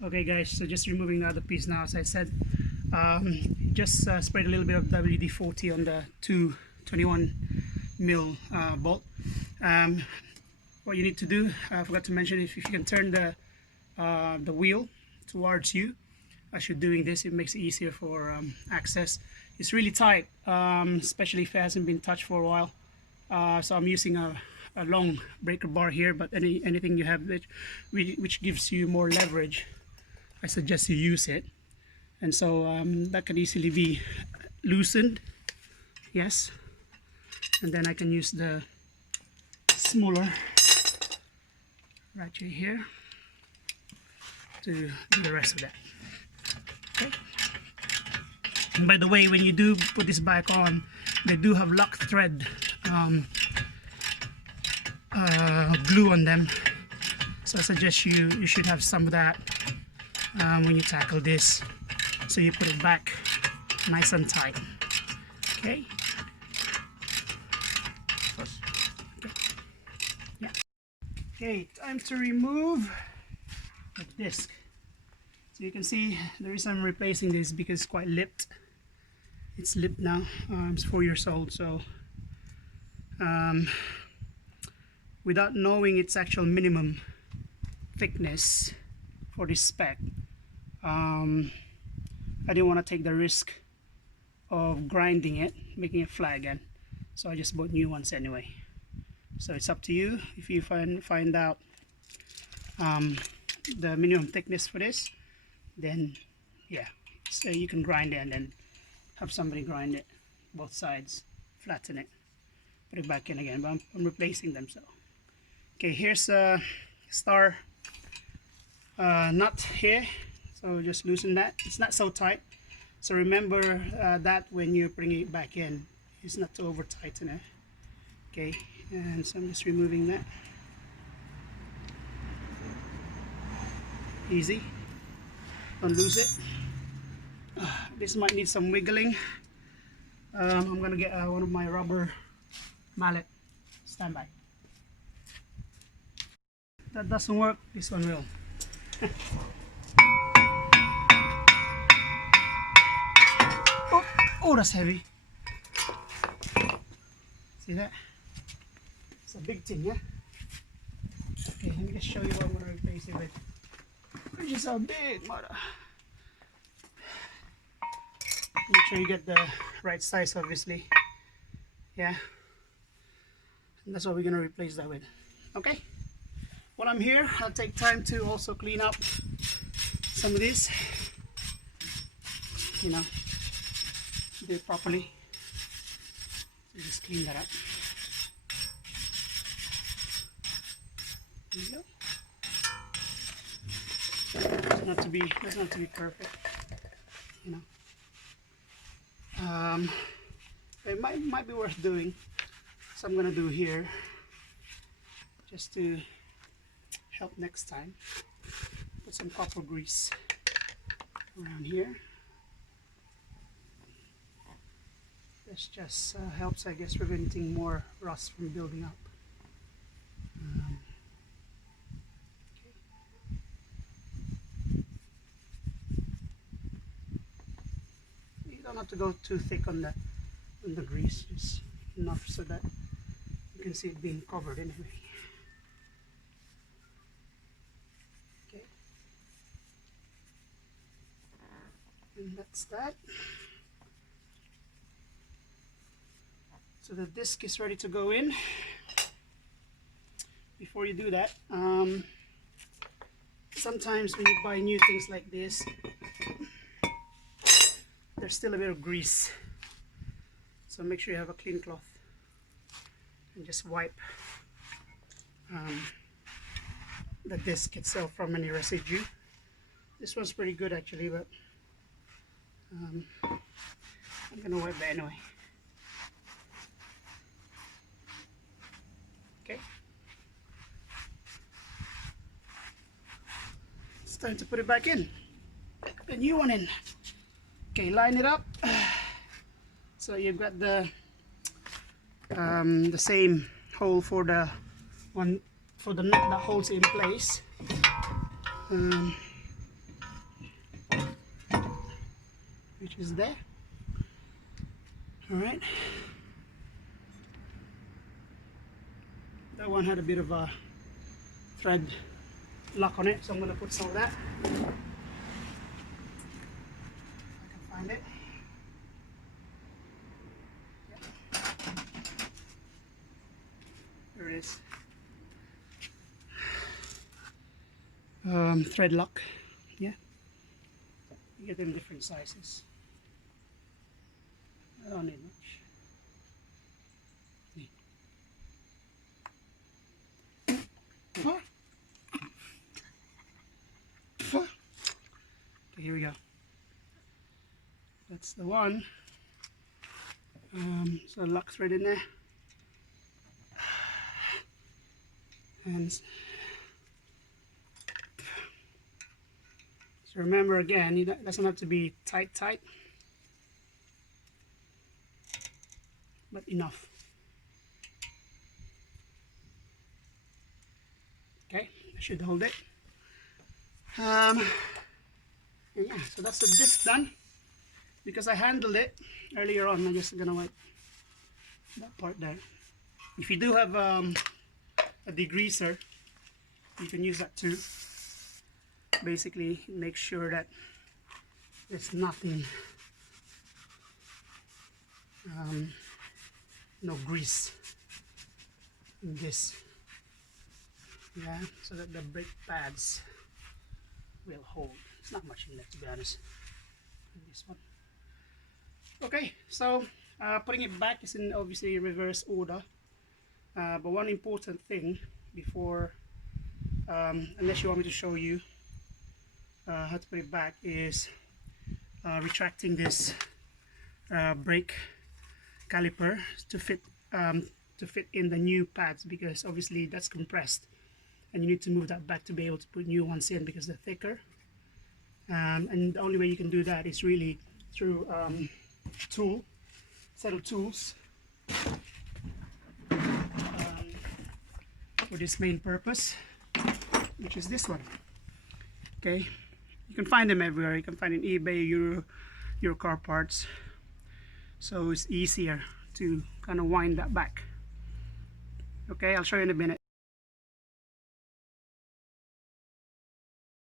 Okay guys, so just removing the other piece now. As I said, just spread a little bit of WD-40 on the 221 mil bolt. What you need to do, I forgot to mention, if you can turn the wheel towards you as you're doing this, it makes it easier for access. It's really tight, especially if it hasn't been touched for a while. So I'm using a long breaker bar here, but anything you have which gives you more leverage, I suggest you use it. And so that can easily be loosened, yes, and then I can use the smaller ratchet here to do the rest of that. Okay. And by the way, when you do put this back on, they do have lock thread glue on them, so I suggest you should have some of that when you tackle this, so you put it back nice and tight. Okay. Yeah. Okay, time to remove the disc. So you can see the reason I'm replacing this because it's quite lipped. It's lipped now. It's 4 years old, so without knowing its actual minimum thickness for this spec, I didn't want to take the risk of grinding it, making it flat again, so I just bought new ones anyway. So it's up to you. If you find out the minimum thickness for this, then yeah, so you can grind it and then have somebody grind it both sides, flatten it, put it back in again. But I'm replacing them. So okay, here's a star nut here, so just loosen that. It's not so tight, so remember that when you're bringing it back in, it's not to over tighten it. Okay, and so I'm just removing that. Easy, don't lose it. This might need some wiggling. I'm gonna get one of my rubber mallet. Stand by. That doesn't work, this one will. Oh, that's heavy. See that? It's a big thing, yeah? Okay, let me just show you what I'm gonna replace it with. Which is a big mother. Make sure you get the right size, obviously. Yeah. And that's what we're gonna replace that with. Okay? While I'm here, I'll take time to also clean up some of this. You know, do it properly. So just clean that up. There you go. Doesn't have to be perfect. You know. It might be worth doing, so I'm gonna do here just to help next time. Put some copper grease around here. This just helps, I guess, preventing more rust from building up. You don't have to go too thick on the grease, just enough so that you can see it being covered anyway. Okay, and that's that. So the disc is ready to go in. Before you do that, sometimes when you buy new things like this, there's still a bit of grease, so make sure you have a clean cloth and just wipe the disc itself from any residue. This one's pretty good actually, but I'm gonna wipe that anyway. Okay, it's time to put it back in, the new one in. Okay, line it up so you've got the same hole for the one for the nut that holds it in place. which is there. All right. That one had a bit of a thread lock on it, so I'm going to put some of that. If I can find it. Yep. There it is. Thread lock. Yeah. You get them different sizes. I don't need much. Okay, here we go. That's the one. So lock thread in there. And so remember again, it doesn't have to be tight, but enough. Okay, I should hold it. And yeah, so that's the disc done. Because I handled it earlier on, I'm just gonna wipe that part there. If you do have a degreaser, you can use that too. Basically, make sure that there's nothing, no grease in this. Yeah, so that the brake pads will hold. It's not much in there, to be honest. This one. Okay, so putting it back is in obviously reverse order. But one important thing before, unless you want me to show you how to put it back, is retracting this brake caliper to fit in the new pads, because obviously that's compressed and you need to move that back to be able to put new ones in because they're thicker. And the only way you can do that is really through set of tools for this main purpose, which is this one. Okay, you can find them everywhere. You can find in eBay, your car parts, so it's easier to kind of wind that back. Okay, I'll show you in a minute.